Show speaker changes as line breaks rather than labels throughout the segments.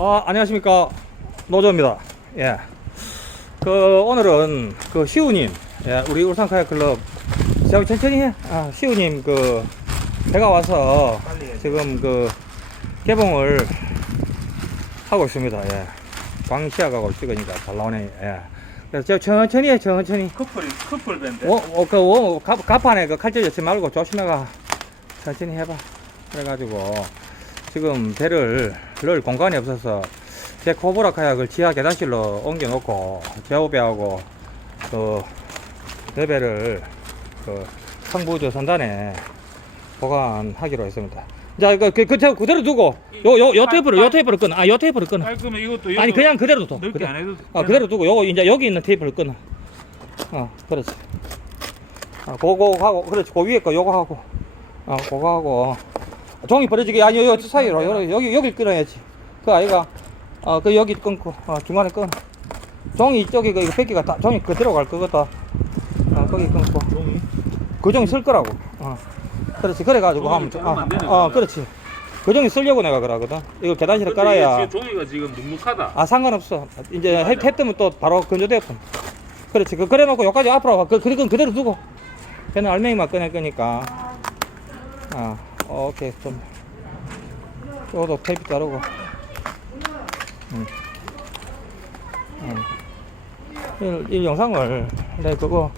아, 안녕하십니까. 노조입니다. 예. 그, 오늘은 그 시우님, 예, 우리 울산 카약 클럽, 저기 천천히 해. 아, 시우님 그, 배가 와서 지금 그, 개봉을 하고 있습니다. 예. 광시야 가고 찍으니까 잘 나오네. 예. 그래서 저 천천히 해, 천천히.
커플이 커플 밴드.
어, 어, 그, 어, 갑, 갑판에 그 칼질 넣지 말고 조심해가. 천천히 해봐. 그래가지고, 지금 배를 넣을 공간이 없어서, 제 코브라 카약을 지하 계단실로 옮겨놓고, 제오배하고, 그, 내 배를, 그, 상부조 선단에 보관하기로 했습니다. 자, 그, 그, 그, 저 그대로 두고, 요, 요, 요 테이프를, 요 테이프를 끊어. 아, 요 테이프를 끊어.
아 그러면 이것도
아니, 그냥 그대로 둬.
넓게
그대로.
안 해도.
아, 그대로 두고, 요거, 이제 여기 있는 테이프를 끊어. 어, 그렇지. 아, 그거 하고, 그렇지. 그 위에 거 요거 하고. 어, 그거 하고. 종이 벌어지게, 아니, 여기 사이로, 여기, 여기, 여기 끊어야지. 그 아이가, 어, 그 여기 끊고, 어, 중간에 끊어. 종이 이쪽에 그, 이거 뺏기가 다, 종이 그대로 갈 거거든. 어, 거기 끊고.
종이.
그 종이 쓸 거라고. 어. 그렇지. 그래 가지고
종이를
하면,
되네,
어, 어. 그렇지. 그 종이 쓰려고 내가 그러거든. 이거 계단실에 깔아야.
종이가 지금 눅눅하다.
아 상관없어 이제 해, 해 뜨면 또 바로 건조되었군 그렇지 그 그래 놓고 여기까지 앞으로 와 그, 그건 그대로 두고 걔는 알맹이만 꺼낼 거니까 아 오케이 좀 요것도 테이프 자르고 음. 음. 이, 이 영상을 내 그거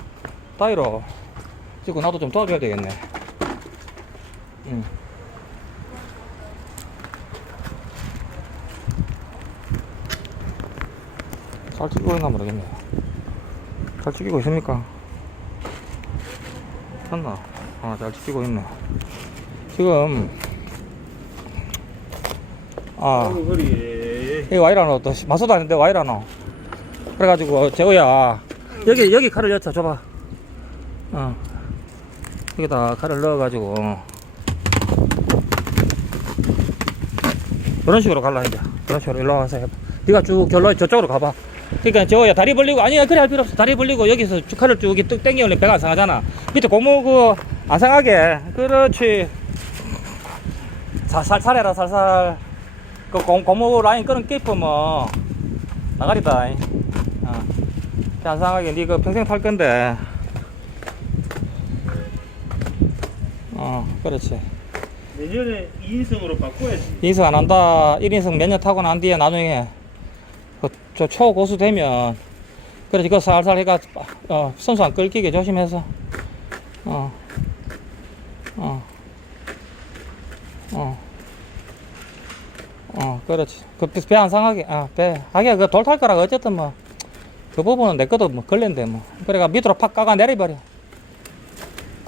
따위로 찍고 나도 좀 도와줘야 되겠네 음. 잘 찍고 있나 모르겠네. 잘 찍히고 있습니까? 맞나? 아, 잘 찍히고 있네. 지금, 아,
아이고 허리.
이 와이라노 또 마소도 아닌데 와이라노. 그래가지고, 재호야, 여기, 여기 칼을 여쳐 줘봐. 어. 여기다 칼을 넣어가지고, 그런 식으로 갈라, 이제. 그런 식으로 일로 와서 해봐. 네가 쭉 결로 저쪽으로 가봐. 그러니까 저야 다리 벌리고 아니야 그래 할 필요 없어 다리 벌리고 여기서 쭉 칼을 쭉뚝 당기면 배가 안 상하잖아 밑에 고무 그안 상하게 그렇지 살살 해라 살살 그 고, 고무 라인 끄는 끼프 뭐 나가리다 어. 안 상하게 니그 평생 탈 건데 어 그렇지
내년에 2인승으로 바꿔야지.
인승 안 한다 1인승 몇 년 타고 난 뒤에 나중에 그, 저 초고수 되면 그래 이거 살살 해가 어, 선수 안 끌기게 조심해서 어. 어. 어. 어, 그렇지. 그, 배 안 상하게, 아, 배. 하기야, 그 돌 탈 거라, 어쨌든 뭐, 그 부분은 내 것도 뭐, 걸린데, 뭐. 그래가 밑으로 팍 까가 내려버려.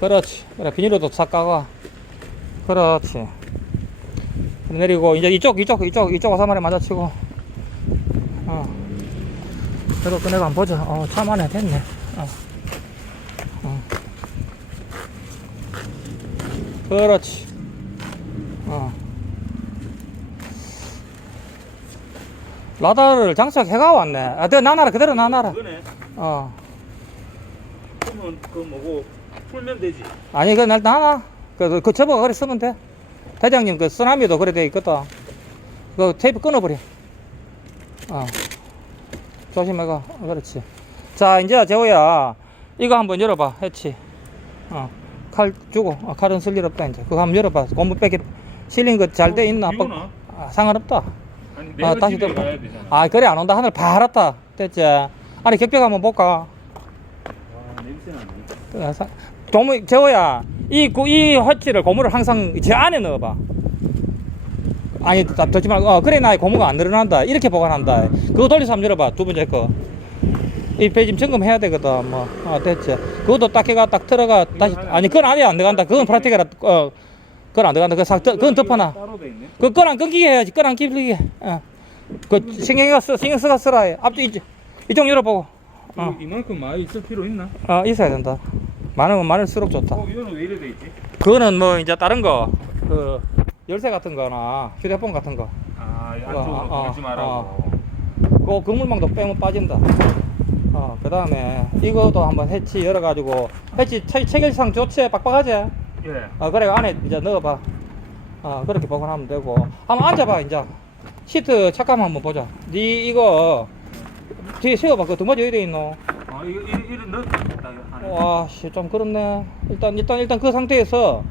그렇지. 그래, 비닐로도 싹 까가. 그렇지. 내리고, 이제 이쪽, 이쪽, 이쪽, 이쪽 와서 말에 맞아치고. 어. 그래도 꺼내가 한번 보자. 어, 참 안에 됐네. 어. 어. 그렇지. 어. 라다를 장착해가 왔네. 아, 너 나나라, 그대로 나나라.
그거네.
어.
그러면 그 뭐고 풀면 되지.
아니, 그, 날 나나. 그, 그, 그 접어가 그래 쓰면 돼. 대장님, 그, 쓰나미도 그래 돼 있거든. 그 테이프 끊어버려. 어. 조심해가. 어, 그렇지. 자, 이제 재호야. 이거 한번 열어봐. 했지. 어. 칼 주고. 어, 칼은 쓸 일 없다, 이제. 그거 한번 열어봐. 고무 빼기 실린 거 잘 돼 있나?
비 오나?
아, 상관없다.
아,
다시
되잖아.
아, 그래, 안 온다. 하늘 파랗다. 됐지. 아니, 격벽 한번 볼까?
아.
어, 사- 고무, 재호야, 이, 고- 이 허치를 고무를 항상 저 안에 넣어봐. 아니, 다 덮지 말고, 어, 그래, 나 고무가 안 늘어난다. 이렇게 보관한다. 그거 돌려서 한번 열어봐. 두 번째 거. 이배 지금 점검해야 되거든. 뭐, 어, 됐지. 그것도 딱 해가 딱 들어가. 다시, 아니, 그건 안에 안 들어간다. 그건 프라티카라, 어, 그건 안 들어간다. 그거 싹, 덮- 그건 덮어놔. 그, 안 끊기게 해야지. 그건 안 끼리게. 어. 그, 신경가 써, 신경 쓰가 쓰라 해. 앞쪽, 이쪽, 이쪽 열어보고. 어.
이- 이만큼 많이 있을 필요 있나?
어, 있어야 된다. 많으면 많을수록 좋다.
어, 이거는 왜 이래 돼 있지?
그거는 뭐 이제 다른 거, 그 열쇠 같은 거나 휴대폰 같은 거,
아, 이
어,
안쪽으로
어,
돌지 말라고.
그 그물망도 빼면 빠진다. 어, 그 다음에 이것도 한번 해치 열어가지고 해치 체, 체결상 좋지, 빡빡하지.
예.
어, 그래 안에 이제 넣어봐. 어, 그렇게 보관하면 되고. 한번 앉아봐 이제. 시트 착감 한번 보자. 니 이거 뒤에 세워봐. 그 등받이 어디 있노?
아 이거 이런 넣었다 이거 안에.
와, 씨, 좀 그렇네. 일단, 일단, 일단 그 상태에서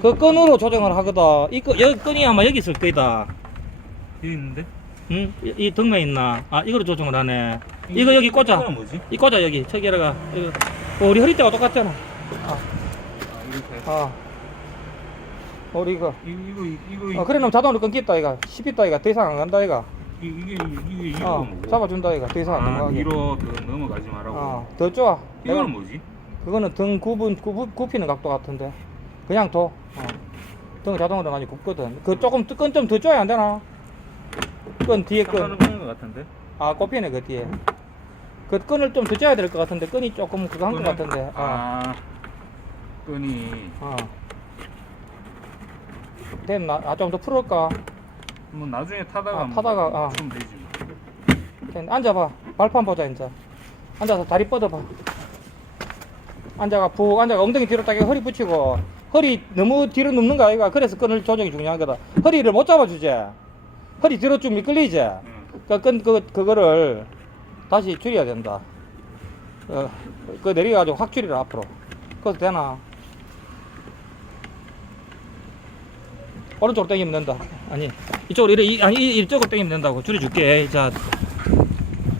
그 끈으로 조정을 하거든. 이 끈, 여기 끈이 아마 여기 있을 거다.
여기 있는데?
응? 이, 이 등면 있나? 아, 이거로 조정을 하네. 이거 여기 꽂아.
뭐지?
이 꽂아, 여기. 저기다가. 이거. 어, 우리 허리띠가 똑같잖아. 아,
아 이렇게.
아. 우리 이거.
이거 이거 이거
어, 그래, 놈 자동으로 끊겠다, 이가. 10있다, 이가. 더 이상 안 간다, 이가.
이게 이게 이게 이거
어,
뭐고?
잡아준다, 이가. 더 이상 안
아
넘어가게.
위로 더 넘어가지 말라고.
어, 더 좋아.
이거는 뭐지?
그거는 등 굽은 굽, 굽히는 각도 같은데 그냥 둬 어. 등 자동으로 많이 굽거든 그 조금 끈좀더 줘야 안 되나 끈 뒤에
것 같은데.
꼽히네 그 뒤에 그 끈을 좀 더 줘야 될 것 같은데 끈이 조금 그거 한 것? 같은데 어.
아 끈이
어. 됐나 아 좀 더 풀을까?
뭐 나중에 타다가
아,
뭐
타다가, 아.
좀 되지.
됐 앉아봐. 발판 보자 이제 앉아서 다리 뻗어봐. 앉아가 푹 앉아가 엉덩이 뒤로 딱 허리 붙이고. 허리 너무 뒤로 눕는 거 아이가? 그래서 끈을 조정이 중요한 거다. 허리를 못 잡아주지. 허리 뒤로 좀 미끌리지.
응.
그 끈 그, 그거를 다시 줄여야 된다. 어, 그 내려가지고 확 줄이라 앞으로. 그것도 되나 오른쪽으로 당기면 된다. 아니 이쪽으로 이래 이- 아니 이- 이쪽으로 당기면 된다고. 줄여줄게. 자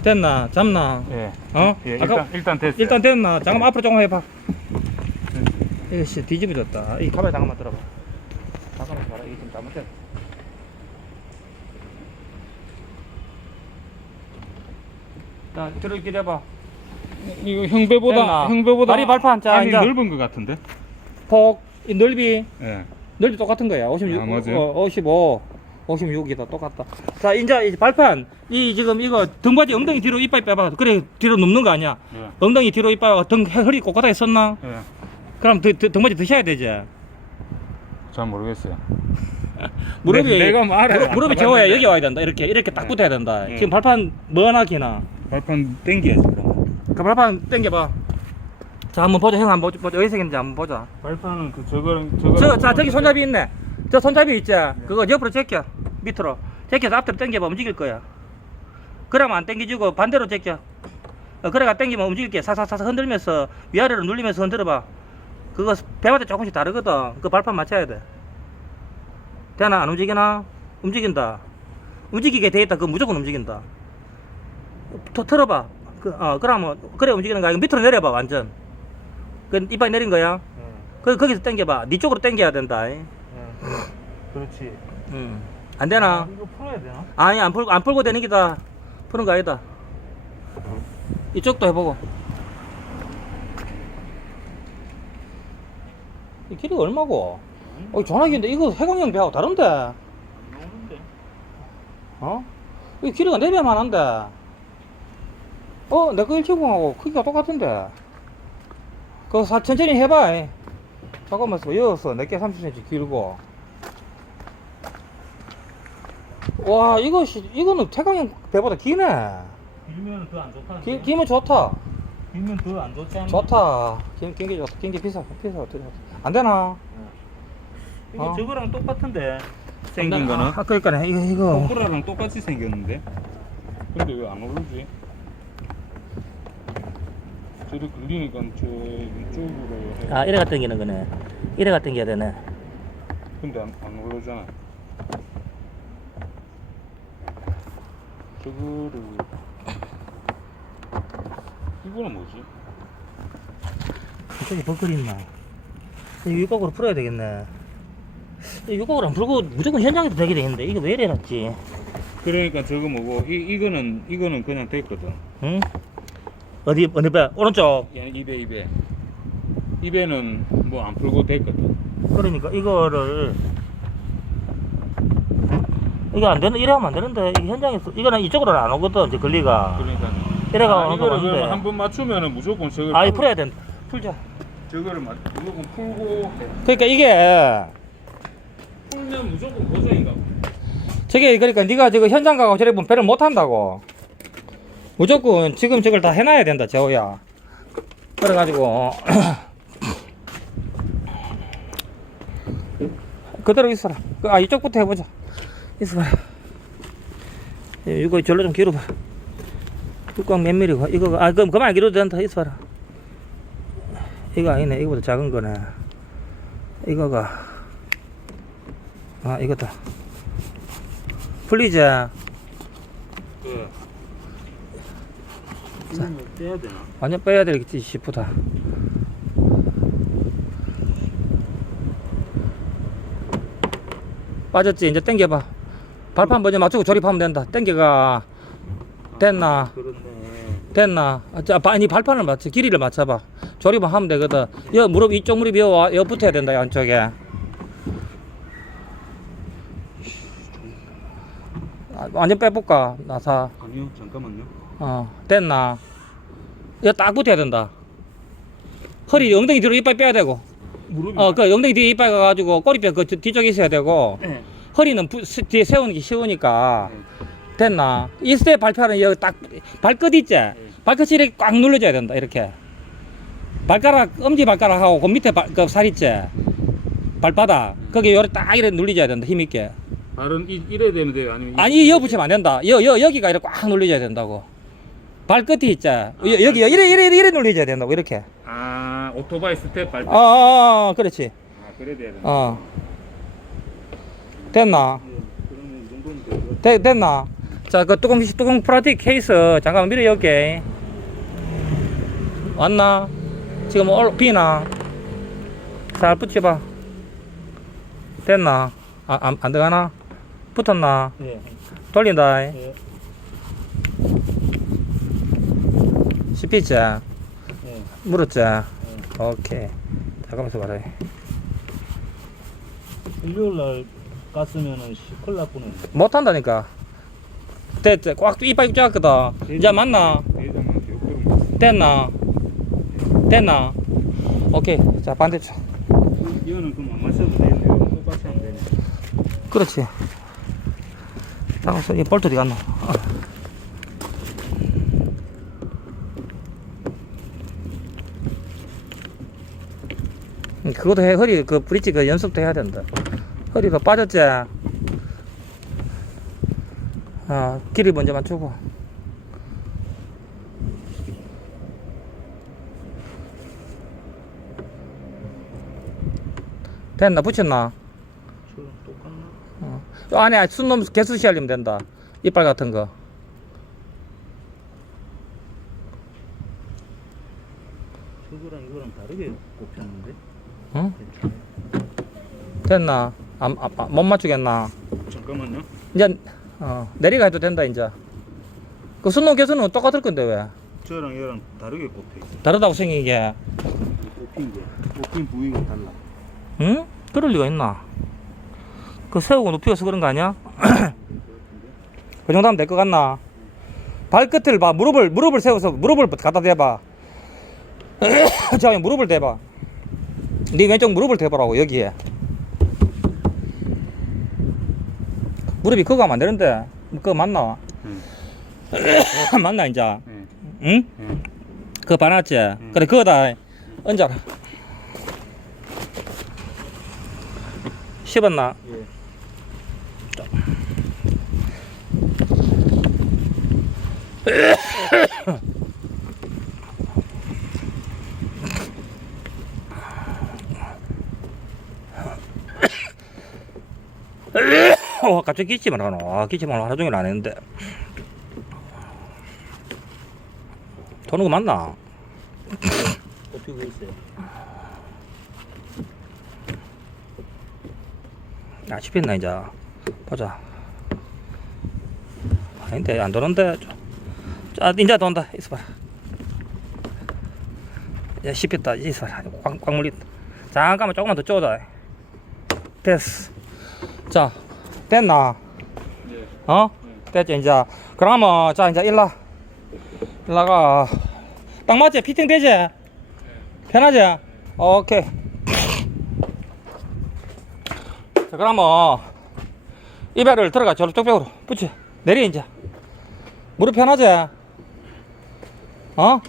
됐나? 잡나?
예.
어?
예,
아까
일단 일단 됐어요.
일단 됐나? 잠깐만 앞으로 조금 해봐. 이거 씨 뒤집어졌다. 이 가발 잠깐만 들어봐. 잠깐만 봐라. 이게 좀 잘못됐다 자 들어 이렇게 해봐.
이거 형배보다
됐나?
형배보다
다리 발판, 자, 이제.
넓은 것 같은데.
폭 이 넓이.
예.
넓이 똑같은 거야 56
아, 맞아요?
어, 55 56이다 똑같다 자 이제 이 발판 이 지금 이거 등받이 엉덩이 뒤로 이빨 빼봐 그래 뒤로 눕는 거 아니야
예.
엉덩이 뒤로 이빨 등 허리 꼿꼿하게 섰나
예.
그럼 드, 드, 등받이 드셔야 되지
잘 모르겠어요.
무릎이
내- 내가 뭐 알아요.
무릎, 무릎이
안
재워야. 여기 와야 된다 이렇게 이렇게 딱
네.
붙어야 된다
네.
지금 발판 뭐나 기나
발판 당겨야지 그럼.
그 발판 당겨봐 자 한번 보자. 형 한번 보자. 어디서 생겼는지 한번 보자.
발판은 그 저거랑 저거.
저, 자 저기 손잡이 있네. 저 손잡이 있지? 그거 옆으로 제껴. 밑으로. 제껴서 앞으로 당겨봐 움직일 거야. 그러면 안 당겨지고 반대로 제껴. 어, 그래가 당기면 움직일게. 사사사사 흔들면서 위아래로 눌리면서 흔들어봐. 그거 배마다 조금씩 다르거든. 그 발판 맞춰야 돼. 되나? 안 움직이나? 움직인다. 움직이게 돼 있다. 그거 무조건 움직인다. 더 틀어봐. 그, 어 그러면 그래 움직이는 거야. 밑으로 내려봐 완전 그 이빨 내린 거야 그 거기서 당겨봐 네 쪽으로 당겨야 된다 이.
그렇지.
음. 안 되나
이거 풀어야 되나?
아니 안 풀고 안 풀고 되는 기다 푸는 거 아니다 이쪽도 해보고 이 길이가 얼마고 어 전화기인데 이거 해광형 배하고 다른데
안 나오는데.
어? 이 길이가 4배만 한데 어? 내거 170하고 크기가 똑같은데 그거 사, 천천히 해봐 이. 잠깐만 있어 여기서 내게 30cm 길고 와 이거 씨 이거는 태광형 배보다 기네
길면 더 안 좋다.
기, 기면 좋다
길면 더 안 좋지 않나?
좋다 긴, 긴게 좋다 긴게 비싸 비싸 어떻게 안 되나
이거
어.
저거랑 똑같은데. 생긴
아,
거는.
아 그러니까 이거 이거
코코라랑 똑같이 생겼는데. 근데 왜 안 오르지? 저리 굴리니까 저 이쪽으로 해.
아 이래가 당기는 거네 이래가 당겨야 되네
근데 안, 안 오르잖아. 저거를 이거는 뭐지?
저기 버클 있나? 육각으로 풀어야 되겠네. 이 육각으로 안 풀고 무조건 현장에서 되게 되겠는데 이게 왜 이래 놨지?
그러니까 저거 뭐고 이 이거는 이거는 그냥 됐거든.
응? 어디 어디 배? 오른쪽.
야, 입에 입에 입에는 뭐 안 풀고 됐거든.
그러니까 이거를 이게 안 되는 이래 하면 안 되는데 이 현장에서 이거는 이쪽으로는 안 오거든 이제 걸리가.
그러니까
이래가
아,
오는 거
이거를
맞는데.
한번 맞추면은 무조건 저걸
아, 이
풀-
풀어야 된다. 풀자.
저거를 맞 무조건 풀고
그러니까 이게
풀면 무조건 고정인가. 봐.
저게 그러니까 네가 지금 현장 가고 저래 보면 배를 못 한다고. 무조건 지금 저걸 다 해놔야 된다, 재호야. 그래가지고 그대로 있어라. 그, 아 이쪽부터 해보자. 있어봐. 이거 절로 좀 길어봐. 뚜껑 몇 미리고 이거 아 그럼 그만 길어도 된다. 있어라. 이거 아니네. 이거보다 작은 거네. 이거가 아 이거다. 풀리자.
그 이거는 떼야 되나?
완전 빼야 되겠지 싶다. 빠졌지 이제 당겨봐. 발판 먼저 맞추고 조립하면 된다. 됐나?
그렇네.
됐나? 아, 자, 바- 아니 발판을 맞춰 길이를 맞춰봐. 조립을 하면 되거든. 여 무릎 이쪽 무릎 여, 여 붙어야 된다 양쪽에. 아, 완전 빼볼까 나사.
아니요, 잠깐만요.
어 됐나? 이거 딱 붙어야 된다. 허리 엉덩이 뒤로 이빨 빼야 되고.
무릎이
어, 그 엉덩이 뒤에 이빨 가가지고 꼬리뼈 그 뒤쪽에 있어야 되고.
네.
허리는 부, 스- 뒤에 세우는 게 쉬우니까. 됐나? 이때 발판은 여기 딱 발끝 있지? 발끝이 이렇게 꽉 눌러줘야 된다 이렇게 발가락 엄지 발가락하고 그 밑에 발, 그살 있지? 발바닥 거기 요래 딱 이렇게 눌려줘야 된다 힘 있게
발은 이, 이래야 되면 돼요? 아니면 이-
아니 여 붙이면 안 된다 여, 여, 여기가 이렇게 꽉 눌려줘야 된다고 발끝이 있지? 여, 여기 이래 이래 이래, 이래 눌려줘야 된다고 이렇게
아 오토바이 스텝 발.
어, 어, 어 그렇지
아 그래야 되나?
어 됐나?
예.
되, 됐나? 자, 그 뚜껑, 뚜껑 플라스틱 케이스 잠깐만 밀어 열게. 왔나? 지금 올, 비나? 잘 붙여봐. 됐나? 아, 안, 안 들어가나? 붙었나?
예.
돌린다.
예.
씹히지?
예.
물었지? 오케이. 잠깐만 있어봐라.
일요일 날 갔으면은 시- 큰일 날 뻔했네.
못한다니까. 됐지? 꽉 이빨 쫙거든. 이제 맞나?
대장만 교육으로
됐나? 됐나? 오케이. 자, 반대쪽.
이거는 그럼 안 마셔도 되네요. 똑같이 하면 되네.
그렇지. 잠깐만, 이 볼트 어디 갔나? 아. 그것도 해, 허리, 그, 브릿지 그 연습도 해야 된다. 허리가 빠졌지? 아, 길이 먼저 맞추고. 됐나? 붙였나?
똑같나?
어. 요 안에 순놈 개수시 하려면 된다. 이빨 같은 거.
저거랑 이거랑 다르게 꼽혔는데?
응? 됐나? 안, 안, 안- 못 맞추겠나?
잠깐만요.
이제 어, 내리가 해도 된다 이제. 그 순놈 개수는 똑같을 건데 왜?
저랑 얘랑 다르게 꼽혀 있어.
다르다고 생긴 게.
꼽힌 게. 꼽힌 부위가 달라.
응? 그럴 리가 있나? 그 세우고 높이가 서 그런 거 아니야? 그 정도 하면 될 것 같나? 발끝을 봐. 무릎을, 무릎을 세워서 무릎을 갖다 대봐. 자, 무릎을 대봐. 네 왼쪽 무릎을 대보라고, 여기에. 무릎이 그거 하면 안 되는데. 그거 맞나?
응.
맞나, 이제?
예.
응?
예.
그거 봐놨지? 그래, 그거다. 얹어라. 씹었나?
예.
어, 갑자기 기침을 하노. 아, 기침을 하루 종일 안 했는데. 도는 거 맞나?
꼽히고 있어요.
아, 씹혔나, 이제. 보자. 아닌데, 안 도는데. 자, 이제 돈다. 있어봐라. 이제 씹혔다. 이제 있어봐라. 꽉, 꽉 물린다. 잠깐만, 조금만 더 쪼다. 됐어. 자, 됐나?
예.
어? 됐지, 이제. 그러면, 자, 이제 일라. 일라가. 딱 맞지? 피팅 되지? 편하지? 오케이. 자, 그러면, 이배를 들어가, 저쪽 벽으로. 붙여. 내려, 이제. 무릎 편하지? 어?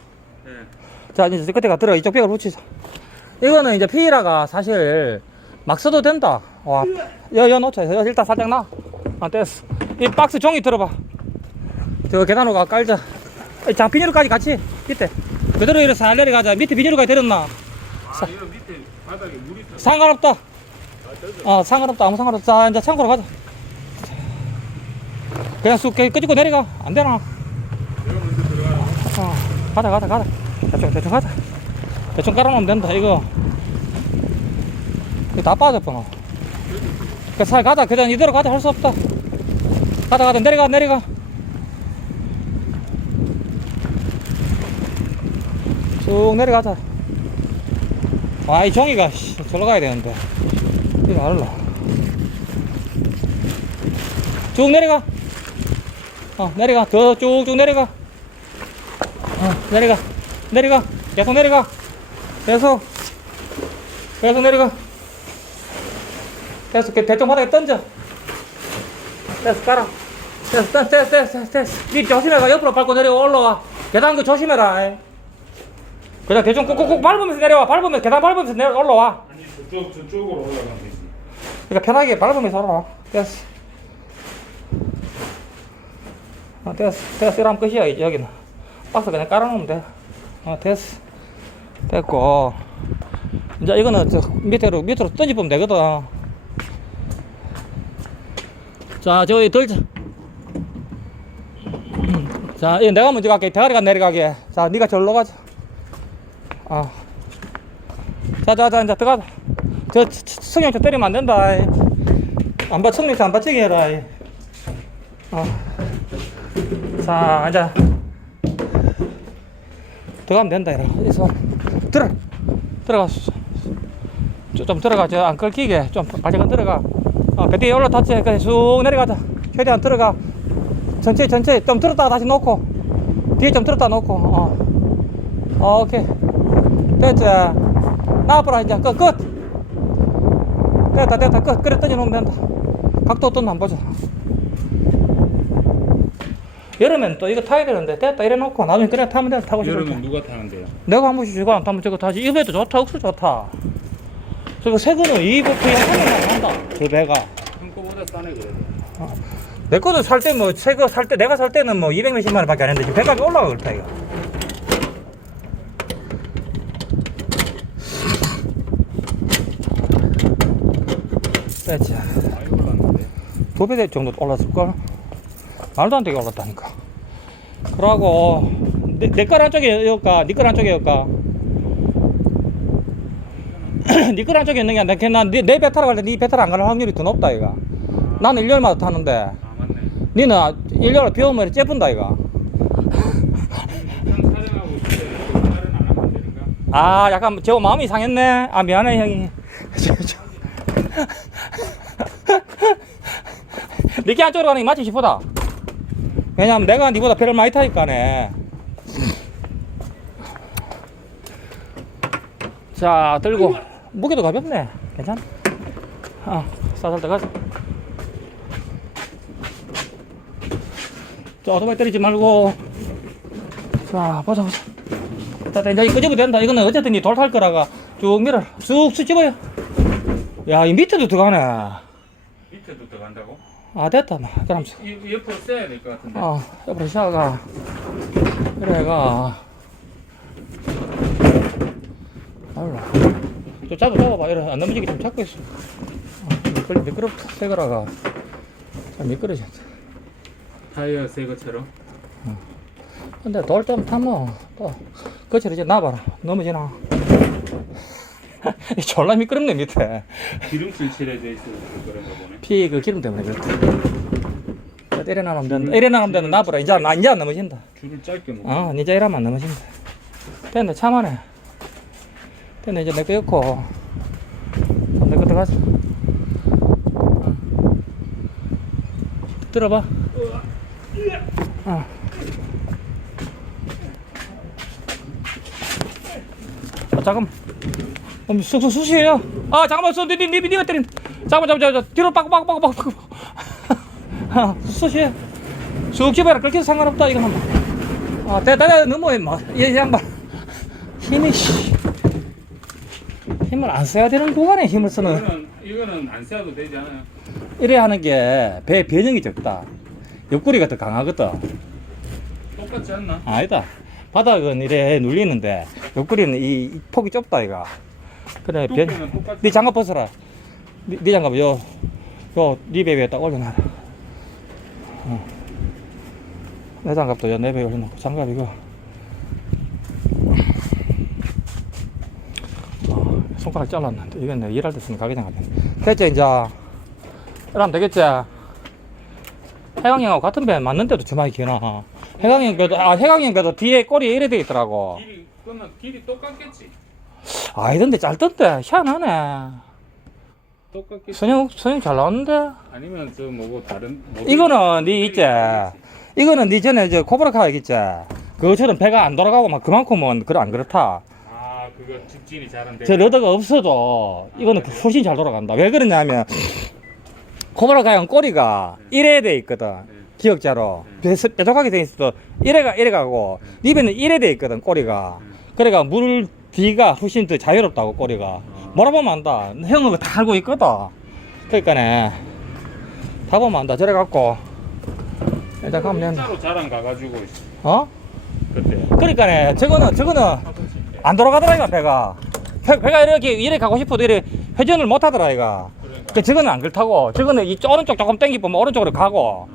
예.
자, 이제 끝에가 들어. 이쪽 벽을 붙이자. 이거는 이제 피라가 사실 막 써도 된다. 와, 여, 여 놓자. 여, 일단 살짝 놔. 아, 됐어. 이 박스 종이 들어봐. 저 계단으로 깔자. 자, 비닐로까지 같이 밑에. 그대로 이렇게 살 내려가자. 밑에 비닐로까지 들었나?
아 이거 밑에 바닥에 물 있어.
상관없다. 어, 상관없다. 아무 상관없다. 자, 이제 창고로 가자. 그냥 쑥 끄집고 내려가. 안 되나?
어,
가자, 가자, 가자. 대충, 대충 가자. 대충 깔아놓으면 된다, 이거. 이거 다 빠졌구나. 그, 살 가자. 그냥 이대로 가자. 할수 없다. 가자, 가자. 내려가, 내려가. 쭉 내려가자. 아, 이 종이가, 씨, 절로 가야 되는데. 이거 알라. 쭉 내려가. 어, 내려가. 더 쭉쭉 내려가. 어, 내려가. 내려가. 계속 내려가. 계속. 계속 내려가. 그 대충 바닥에 던져. 됐어, 깔아. 됐어, 됐어, 됐어, 됐어, 됐어. 니 조심해가. 옆으로 밟고 내려 올라와. 계단 그 조심해라. 이. 그냥 대충 꾹꾹꾹 밟으면서 내려와. 밟으면서, 계단 밟으면서 내려 올라와.
아니 저쪽 저쪽으로 올라가면 되지.
그러니까 편하게 밟으면서 올라와. 됐어. 어, 됐어. 됐어. 이러면 끝이야, 이제 여기는. 박스 그냥 깔아놓으면 돼. 어, 됐어. 됐고. 이제 이거는 저 밑으로, 밑으로 던져보면 되거든. 자, 저기 들자. 음, 자, 이거 내가 먼저 갈게. 대가리가 내려가게. 자, 네가 절로 가자. 아. 자, 자, 자, 이제 들어가자. 저, 저, 저 때리면 안 된다. 이. 안 받, 성령 안 받치게 해라. 이. 어. 자, 이제. 들어가면 된다. 있어. 들어. 들어가. 좀, 좀 들어가. 저 안 끌기게. 좀 아직은 들어가. 어, 배 뒤에 올라탔지. 그래, 쑥 내려가자. 최대한 들어가. 전체, 전체. 좀 들었다가 다시 놓고. 뒤에 좀 들었다 놓고. 어. 어, 오케이. 됐지. 나와보라, 이제. 끝, 끝. 됐다, 됐다. 끝. 그래, 던져놓으면 된다. 각도 어떤지 한번 보자. 여름엔 또 이거 타야 되는데, 됐다. 이래 놓고, 나중에 그래 타면 된다. 타고 싶을 때.
여름은 누가 타는데요?
내가 한 번씩 주고 안 타면 저거 타지. 이 배도 좋다. 억수 좋다. 거는 이 배에 한명만 한다. 저 배가.
형 거보다 싸네 그래도.
내 거도 살 때 뭐, 새거 살 때, 내가 살 때는 뭐 200 몇십만 원밖에 안 했는데, 지금 배값이 올라가 그렇다, 이거. 됐지.
많이 올랐는데.
두배 정도 올랐을걸? 말도 안 되게 올랐다니까. 그러고, 내, 내걸 한쪽에 여까, 니걸 한쪽에 여까. 니걸 한쪽에 있는 게 아니라, 난, 내, 내배 타러 갈때 니배 타러 안갈 확률이 더 높다, 이거. 나는 1년마다 타는데,
아 맞네.
니는 1년을 비우면 째분다, 이거.
형 촬영하고 있을 때 말은 안 하면 안 되는가?
아, 약간 저 마음이 상했네. 아, 미안해, 형이. 니께 안쪽으로 가는 게 맞지 싶어다. 왜냐면 내가 니보다 배를 많이 타니까네. 자, 들고. 무게도 가볍네. 괜찮아. 아, 싸살 들어가자. 자, 오토바이 때리지 말고. 자, 보자, 보자. 자, 이제 끄집어도 된다. 이거는 어쨌든 이 돌 탈 거라가 쭉 밀어. 쑥쑥 집어요. 야, 이 밑에도 들어가네.
밑에도 들어간다고?
아, 됐다. 막. 그럼,
이 옆으로 쐬야 될 것 같은데.
어, 옆으로 시작가. 그래가. 알라. 또 잡아, 잡아봐. 이래. 안 넘어지게 좀 잡고 있어. 어, 미끄러, 미끄럽다. 새거라가. 잘 미끄러져.
타이어 새 것처럼.
근데 돌좀 타면 또 거칠어 이제 놔봐라. 넘어지나. 이 졸라 미끄럽네, 밑에.
기름칠 칠해져 있어서 그런가 보네.
피 그 기름 때문에 그렇다. 나가면 된다. 이래 나가면 된다. 놔봐라. 이제, 안- 이제 안 넘어진다.
줄을 짧게 놓고.
어, 이제 이러면 안 넘어진다. 됐네, 참아네. 됐네, 이제 내거 엮고. 내거 들어가자. 응. 들어봐. 어. 아, 잠깐만. 어, 쑥쑥 쑤시해요. 아, 잠깐만, 쏘, 니, 니, 니, 니가 때린다. 잠깐만, 잠깐만, 잠깐만. 뒤로 빠고, 빠고, 빠고, 빠고. 아, 쑤시해. 쑥 집어라. 그렇게 상관없다, 이거는. 아, 됐다, 됐다, 뭐. 이 양반. 힘이, 씨. 힘을 안 써야 되는 구간에 힘을 쓰는.
이거는 이거는 안 쐬도 되지 않아요?
이래 하는 게 배 변형이 적다. 옆구리가 더 강하거든.
똑같지 않나?
아니다. 바닥은 이래 눌리는데 옆구리는 이, 이 폭이 좁다 이가. 그래 변.
두께는 똑같지.
네 장갑 벗어라. 네, 네 장갑 요, 요, 네 베비에 딱 올려놔라. 어. 내 장갑도 요, 내 베비에 올려놓고 장갑 이거. 어, 손가락 잘랐는데 이건 내가 일할 때 쓰는 가게 장갑이네. 됐지 이제. 이러면 되겠지. 해강형하고 같은 배 맞는데도 주말이 기나. 해강형 배도 아 해강형 배도 뒤에 꼬리 이래 돼 있더라고.
길이 끝나 길이 똑같겠지.
아이던데 짧던데 희한하네.
똑같겠지.
선영 선영 잘 나왔는데.
아니면 저 뭐고 다른 모델-
이거는 네 있지. 이거는 네 전에 저 코브라카 있지. 그것처럼 배가 안 돌아가고 막 그만큼은 그래 안 그렇다.
아 그거 직진이 잘한데.
저 러더가 없어도 이거는 훨씬 잘 돌아간다. 왜 그러냐면 코브라카형 꼬리가 이래 돼 있거든.
네.
기억자로 뾰족하게 돼 있어도 이래가 이래 가고 네 배는 이래 돼 있거든 꼬리가. 그래가 물 뒤가 훨씬 더 자유롭다고 꼬리가. 뭐라 보면 안다. 형은 다 알고 있거든. 그러니까네. 다 보면 안다. 저래 갖고 일단 가면 된다.
진짜로 자랑 가가지고
어?
그때.
그러니까네. 저거는 저거는 안 돌아가더라 이가 배가. 배, 배가 이렇게 이래 가고 싶어도 이래 회전을 못 하더라 이가.
그러니까.
그 저거는 안 그렇다고. 저거는 이 오른쪽 조금 당기 보면 오른쪽으로 가고.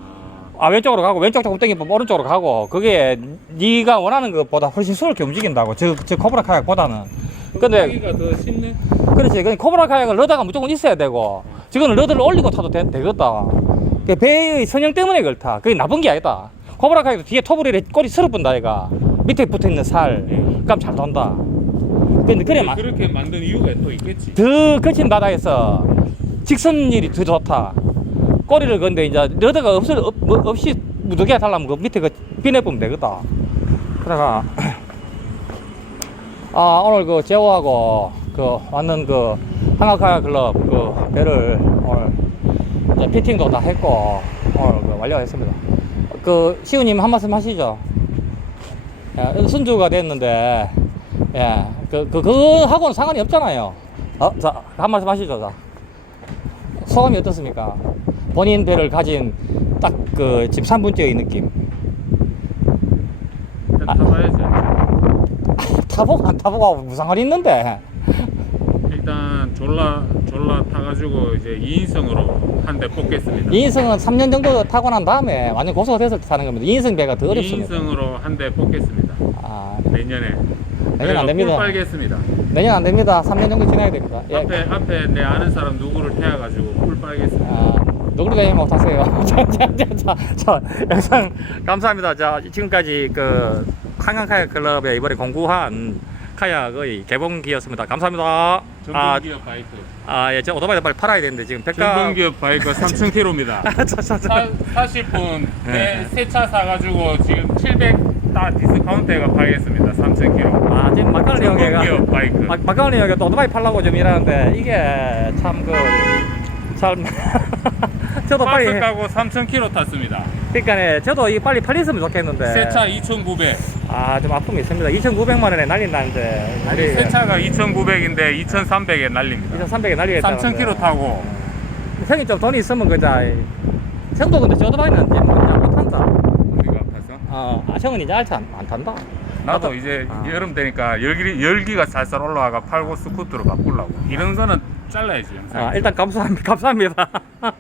아 왼쪽으로 가고 왼쪽 조금 당기 보면 오른쪽으로 가고. 그게 네가 원하는 것보다 훨씬 수월하게 움직인다고. 저 저 코브라 카약보다는. 근데. 그렇지. 그 코브라 카약은 러다가 무조건 있어야 되고. 저거는 러드를 올리고 타도 되, 되겠다. 그 배의 선형 때문에 그렇다. 그게 나쁜 게 아니다. 코브라 카약도 뒤에 이래 꼬리 분다 이가. 밑에 붙어 있는 살. 그럼 잘 돈다. 근데 그래 마,
그렇게 만든 이유가 또 있겠지.
더 거친 바다에서 직선일이 더 좋다. 꼬리를 건데 이제 러드가 없을 없, 뭐, 없이 무더기 달라면 그 밑에 그 비내보면 되겠다. 그래가 아 오늘 그 제호하고 그 왔는 그 한가카야 클럽 그 배를 오늘 이제 피팅도 다 했고 오늘 그 완료했습니다. 그 시우님 한 말씀 하시죠. 예, 순주가 됐는데 예, 그, 그, 그하고는 상관이 없잖아요. 어, 자, 한 말씀 하시죠, 자. 소감이 어떻습니까? 본인 배를 가진 딱 그 지금 3분째의 느낌. 아.
타봐야지.
타보고 안 타보고 무슨 상관이 있는데.
일단 졸라 졸라 타가지고 이제 2인승으로 한 대 뽑겠습니다.
2인승은 3년 정도 타고 난 다음에 완전 고소가 됐을 때 타는 겁니다. 2인승 배가 더 어렵습니다.
2인승으로 한 대 뽑겠습니다.
아,
내년에.
내년 안 됩니다.
꿀 빨겠습니다.
내년 안 됩니다. 3년 정도 지나야 됩니다. 예.
앞에 앞에 내 아는 사람 누구를 태워 가지고 꿀 빨겠습니다.
아, 누구를 대행 못 하세요. 자, 자, 자, 자, 자, 영상 감사합니다. 자, 지금까지 그 한강 카약 클럽에 이번에 공구한 카약의 개봉기였습니다. 감사합니다. 아,
전동기업 바이크.
아, 예, 저 오토바이 빨리 팔아야 되는데 지금 백가.
전동기업 바이크 3,000km입니다.
아, 저, 저, 저.
사, 사실 분
네.
새차 사가지고 지금 700 다 디스카운트 해가 팔겠습니다. 3,000km.
아, 지금 막걸리 형애가.
전동기업 바이크.
막, 막걸리 형이 또 오토바이 팔라고 좀 일하는데 이게 참 그. 잘 저도 빨리
박스 까고 3,000km 탔습니다.
그러니까 저도 이 빨리 팔렸으면 좋겠는데
새차 2,900.
아 좀 아픔이 있습니다 2,900만 원에 난리 나는데
아니 새차가 2,900인데 2,300에 날립니다.
2,300에 난리가
3,000km 타고
형이 좀 돈이 있으면 그자 형도 근데 저 오토바이는 이제 뭐 그냥 못 탄다
어디가 아파서?
어 아, 형은 이제 알지 안, 안 탄다
나도 이제
아.
여름 되니까 열기, 열기가 살살 올라와가 팔고 스쿠터로 바꾸려고. 이런 거는 잘라야지 영상.
아 일단 감사합니다 감사합니다